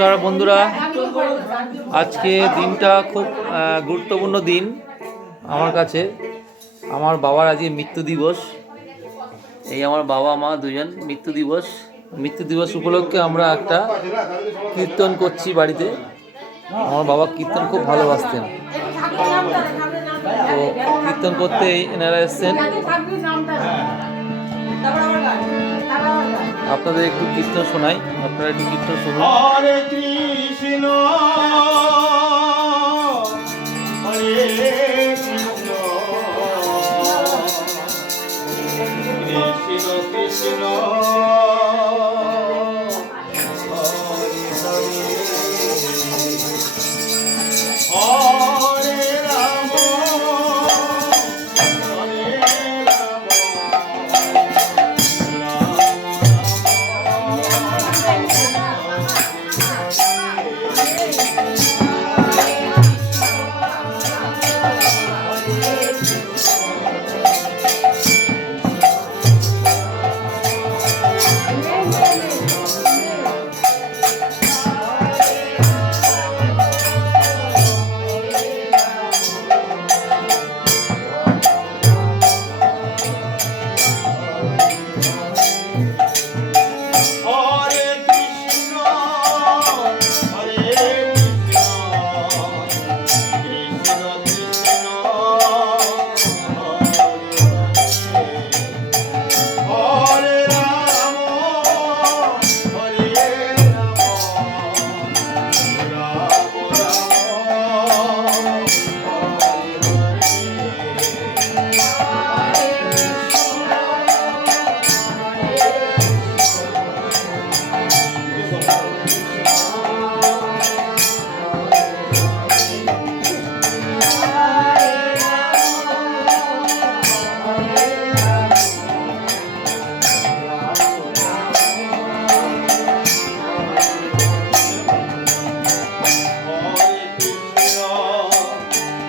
নমস্কার বন্ধুরা। আজকে দিনটা খুব গুরুত্বপূর্ণ দিন আমার কাছে। আমার বাবার আজকে মৃত্যু দিবস। এই আমার বাবা মা দুজন মৃত্যু দিবস। মৃত্যু দিবস উপলক্ষে আমরা একটা কীর্তন করছি বাড়িতে। আমার বাবা কীর্তন খুব ভালোবাসতেন। তো কীর্তন করতে এনারা এসছেন। আপনাদের একটু কীর্তন শোনাই। আপনারা একটু কীর্তন শুনুন। হরে কৃষ্ণ কৃষ্ণ কৃষ্ণ।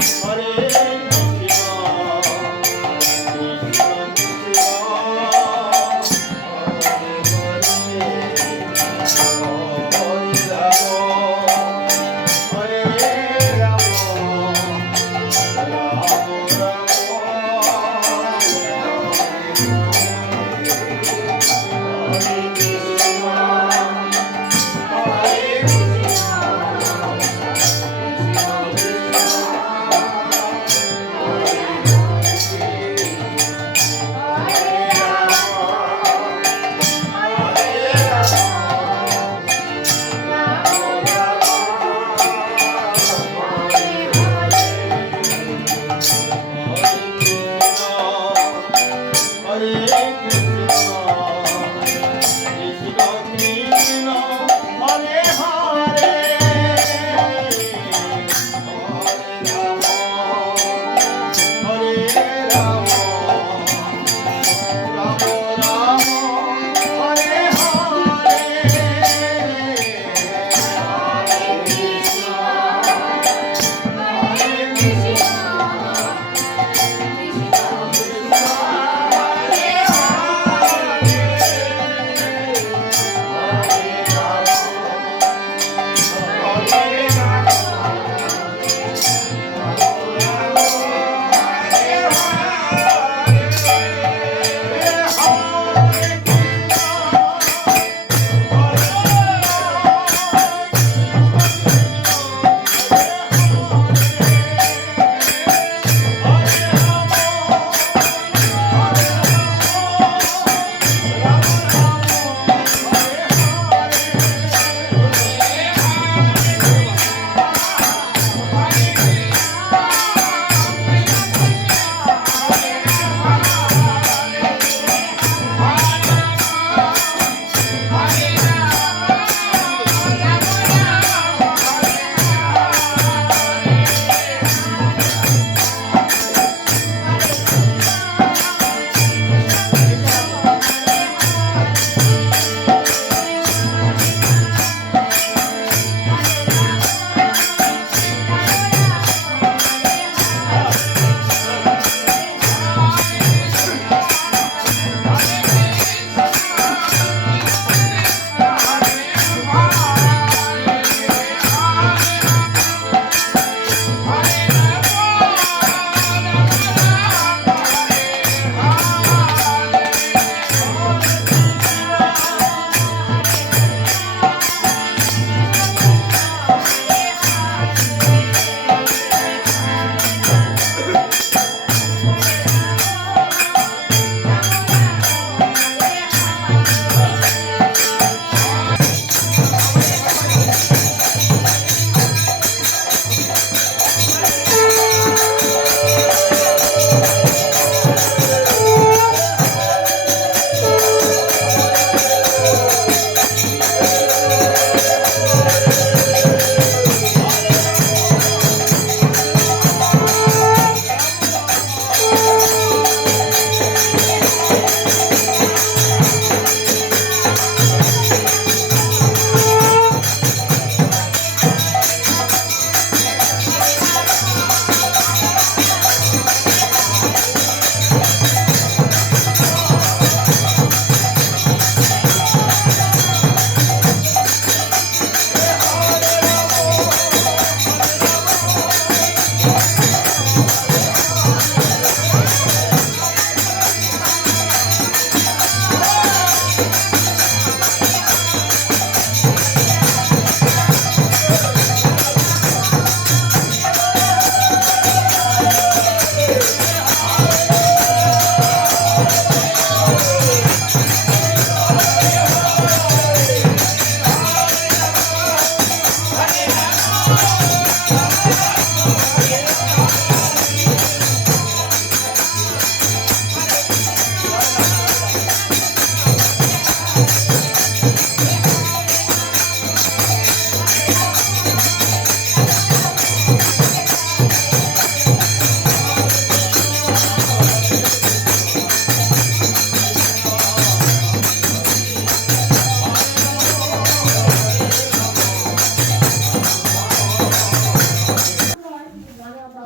হরে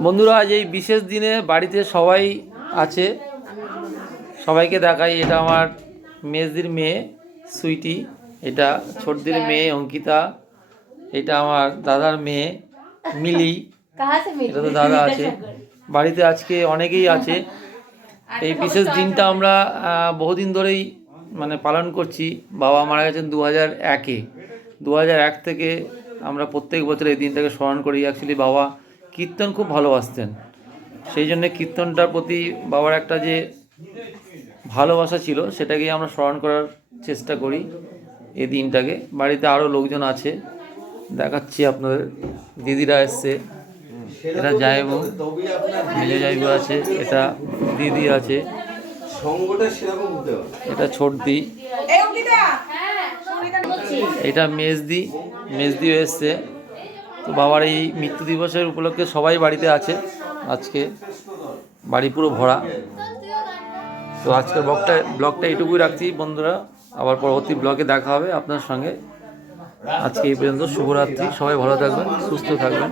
বন্ধুরা আজ এই বিশেষ দিনে বাড়িতে সবাই আছে। সবাইকে দেখাই এটা আমার মেজদির মেয়ে সুইটি। এটা ছোটদির মেয়ে অঙ্কিতা। এটা আমার দাদার মেয়ে মিলি। এটা তো দাদা আছে। বাড়িতে আজকে অনেকেই আছে। এই বিশেষ দিনটা আমরা বহুদিন ধরেই মানে পালন করছি। বাবা মারা গেছেন দু হাজার একে। দু হাজার এক থেকে আমরা প্রত্যেক বছর এই দিনটাকে স্মরণ করি। অ্যাকচুয়ালি বাবা কীর্তন খুব ভালোবাসতেন। সেই জন্য কীর্তনটার প্রতি বাবার একটা যে ভালোবাসা ছিল সেটাকেই আমরা স্মরণ করার চেষ্টা করি এই দিনটাকে। বাড়িতে আরও লোকজন আছে দেখাচ্ছি আপনাদের। দিদিরা এসছে এটা যাইবো মেজো যাইবো আছে এটা দিদি আছে। এটা ছোটদি। এটা মেজদি মেজদিও এসছে। তো বাবার এই মৃত্যু দিবসের উপলক্ষে সবাই বাড়িতে আছে। আজকে বাড়ি পুরো ভরা। তো আজকের ব্লগটা ব্লগটা এটুকুই রাখছি বন্ধুরা। আবার পরবর্তী ব্লগে দেখা হবে আপনার সঙ্গে। আজকে এই পর্যন্ত শুভরাত্রি। সবাই ভালো থাকবেন, সুস্থ থাকবেন।